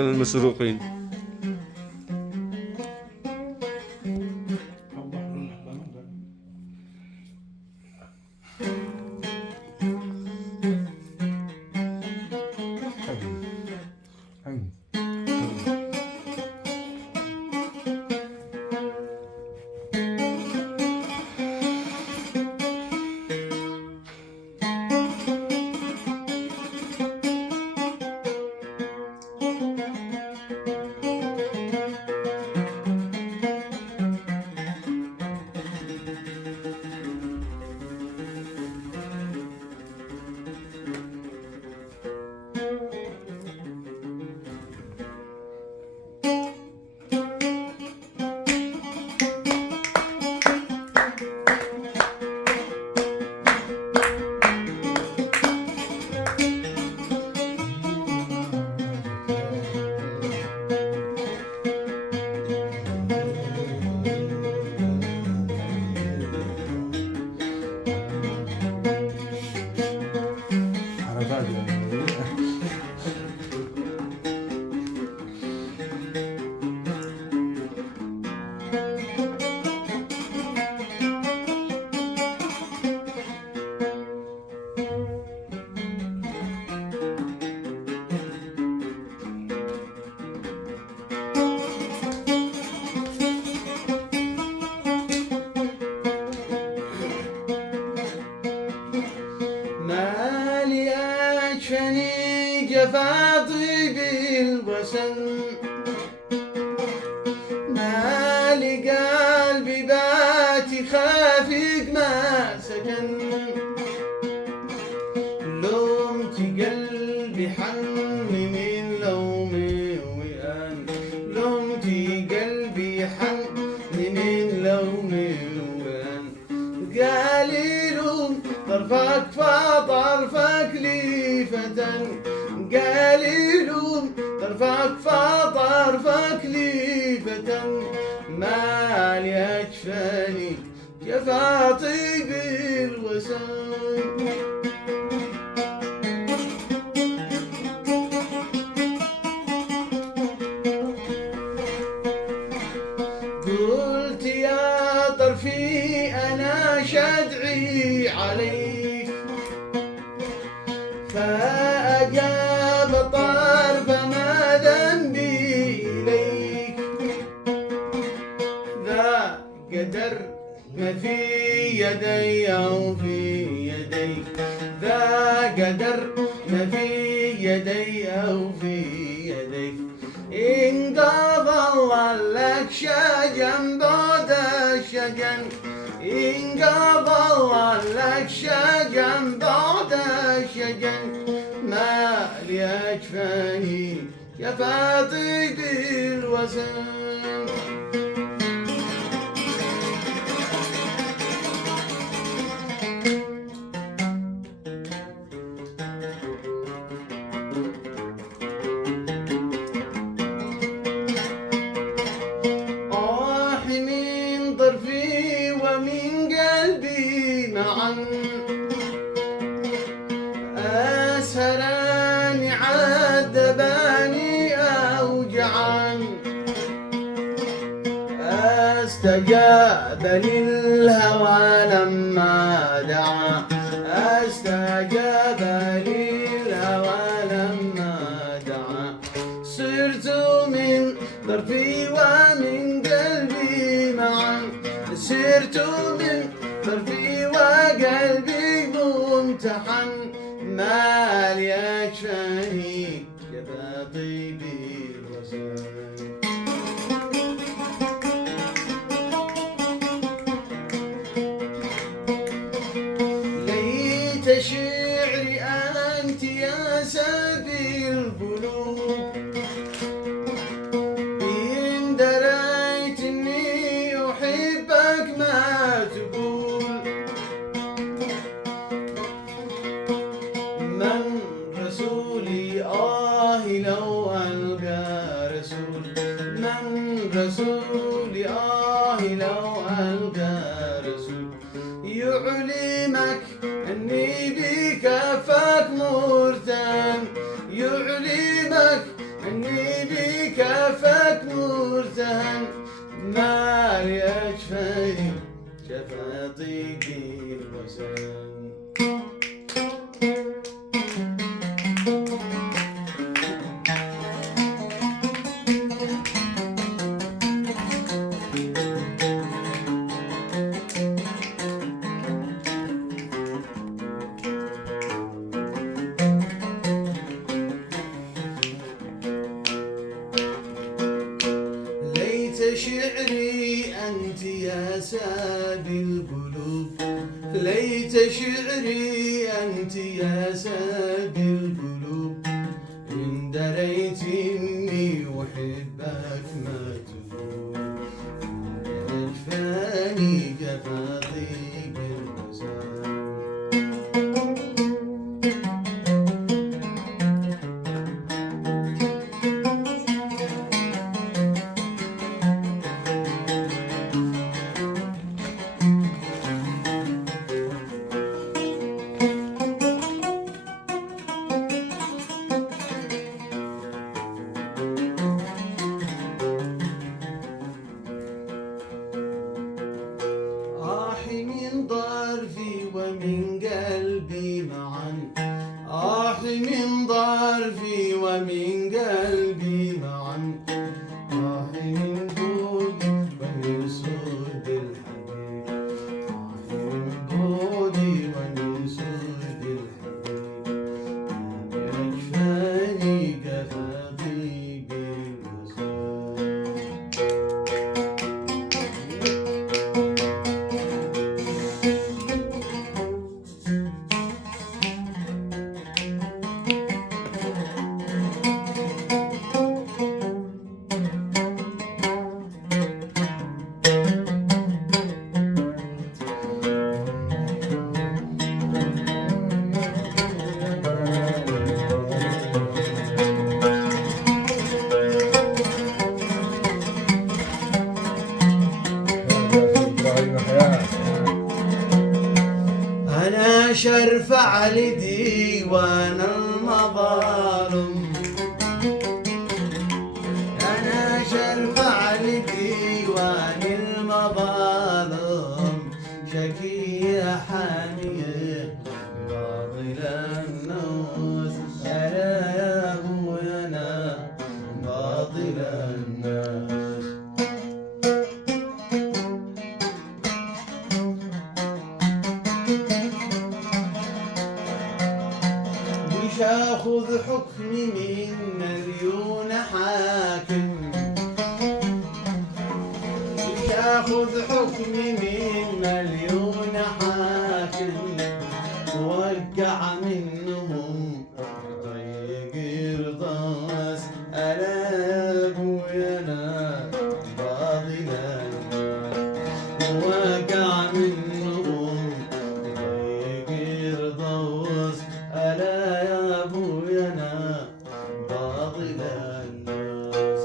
المسروقين. مالي أكفني جفا طيب الوسن، مالي قلبي باتي خافق ما سكن، لومتي قلبي حن من لومي وأن، لومتي قلبي حن من لومي وأن، قليل طرفك فطرفك لي فتن، قليل طرفك فطرفك لي فتن، مالي أكفاني جفا طيب الوسن. قلت يا طرفي أنا شدعي عليك، فأجاب طرف ما ذنبي إليك، ذا قدر ما في يدي أو في يديك، ذا قدر ما في يدي أو في يديك، إن قضى الله لك شجن بعد الشجن، إن قضى الله لك شجن بعد الشجن، مالي أكفاني جفا طيب الوسن. من طرفي ومن قلبي معا، أسهراني عذباني أوجعا، استجاب للهوى لما دعا، استجاب للهوى لما دعا، صرت من طرفي ومن قلبي معا، سرت من طرفي وقلبي ممتحن، مالي أكفاني جفا طيب الوسن. ليت شعري أنت يا سبي القلوب، إن دريت إني أحبك ما تقول، من رسولي لو ألقى رسول، من رسولي لو ألقى رسول، يعلمك أني بي في كفك مرتهن مالي أجفاني شفا ضيقي الوسن. شعري أنت يا سابي القلوب، ليت شعري أنت يا سابي القلوب، إن دريت إني أحبك ما تذوب، أجفاني جفا ضيق الوسن. من ضرفي ومن قلبي معا، آه من ضرفي ومن قلبي معا، آه من بودي ومن سود الحبيب، آه من بودي ومن سود الحبيب، يكفاني كفى ضيق الوسن. أنا شرفع لديوان المظالم، أنا شرفع لديوان المظالم، شكي حامية باطل النوس، ألا يا أبويا أنا باطل الناس. مش آخذ حكمي من مليون حاكم، مش آخذ حكمي من مليون حاكم، ووقع منهم ضيق رضاس، ألا يا أبويا أنا باطل الناس، ووقع منهم ضيق رضاس، ألا يا أبويا أنا باطل الناس.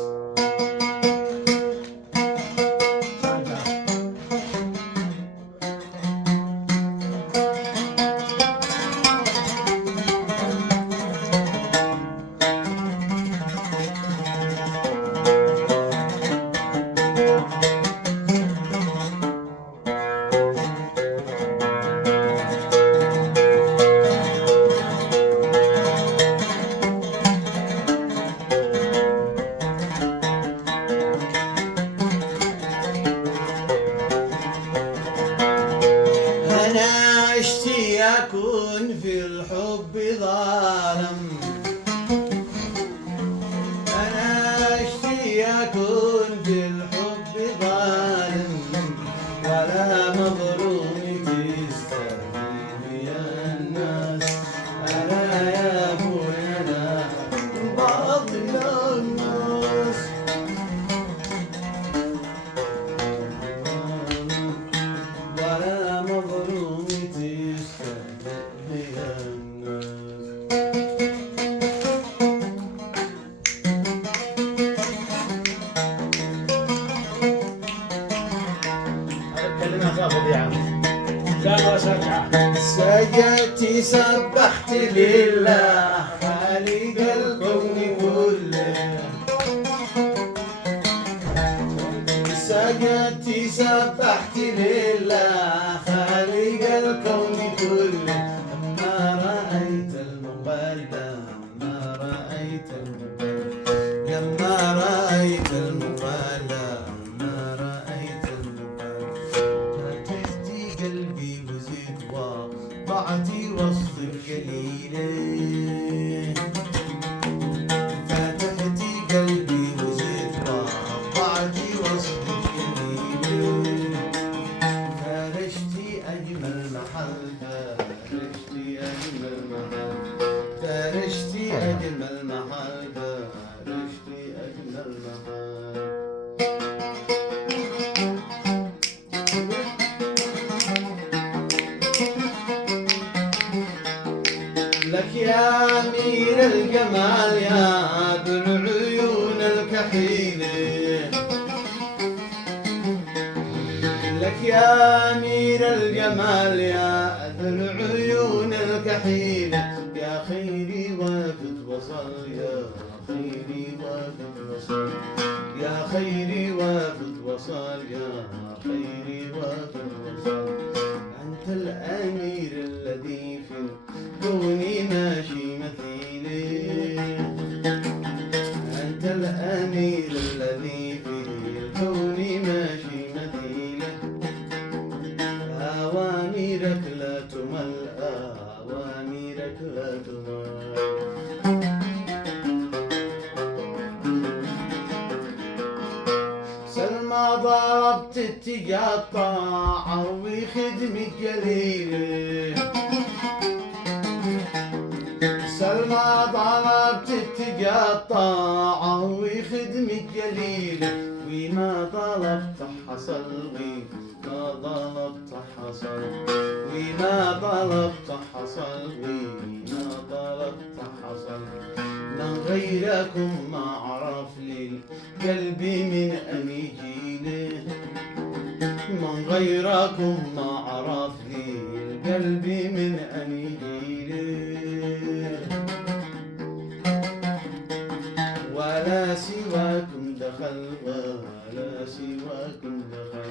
أنا أشتي أكون في الحب ظالم، أنا أشتي أكون في الحب ظالم، ولا مظلوم تستهزئ يا الناس، ألا يا أبويا أنا باطل الناس. ولا مظلوم تستهزئ يا الناس. سجدت سبحت لله خالق الكون كله، سجدتي سبحت لله خالق الكون كله لما رأيت المقلد لما رأيت المقلد لما رأيت المقلد لما رأيت المقلد فتحتي قلبي وزيد وضعتي وسط الجليلة فتحتي قلبي وزيد وضعتي وسط الجليلة فرشتي أجمل محل فرشتي أجمل محل فرشتي أجمل محل فرشتي أجمل محل لك يا أمير الجمال يا ذو العيون الكحيلة لك يا أمير الجمال يا ذو العيون الكحيلة يا خيري وافد وصل يا خيري وافد وصل يا خيري وافد وصل يا خيري وافد وصل أنت الأمير الذي في كوني ماشي مثيلي أنت الأمير الذي في الكون ماشي مثيلي أوامرك لا تمل أوامرك لا تمل سلمى ضربت تقطع وخدمة جليلة سلمى ضربت تقطع وخدمة جليلة وما طلبت حصل وما طلبت حصل وما طلبت حصل وما طلبت حصل من غيركم ما عرف لي قلبي من أني جيله من غيركم ما عرف لي قلبي من أني جيله ولا سواكم دخل ولا سواكم دخل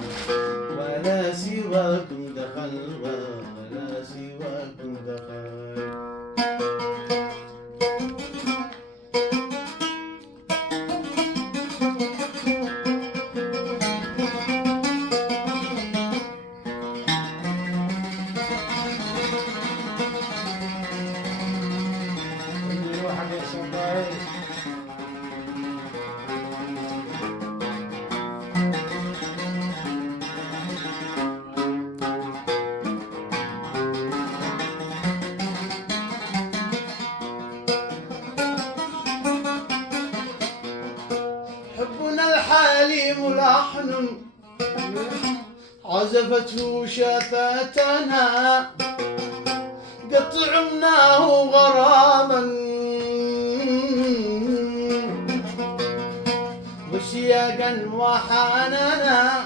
ولا سواكم دخل ولا سواكم دخل حبنا الحليم لحن عزفته شفتنا قطعناه غراما وسياقا وحنانا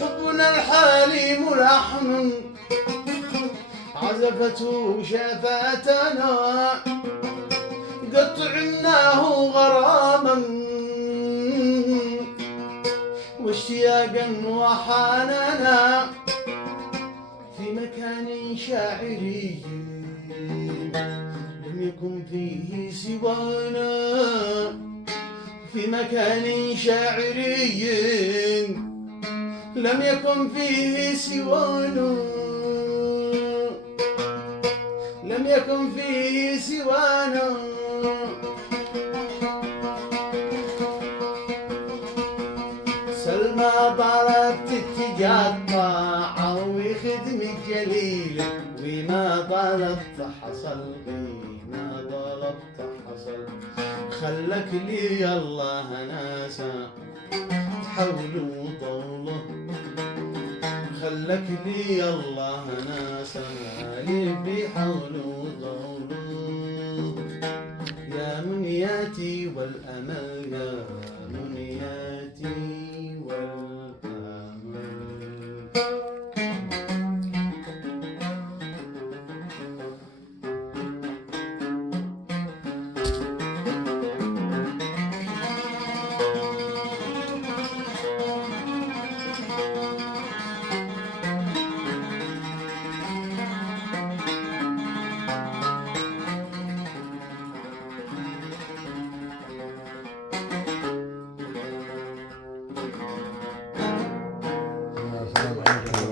حبنا الحليم لحن عزفته شفتنا قطعناه غراما واشتياقا وحنانا في مكان شاعري لم يكن فيه سوانا في مكان شاعري لم يكن فيه سوانا لم يكن فيه سوانا سلمى ضربت تقطع وخدمة جليلة وما طلبت حصل وما طلبت حصل خلك لي الله ناسا تحولوا طوله خلك لي الله ناسا لبي حولوا طوله يا منياتي والأمل يا منياتي والأمل الله.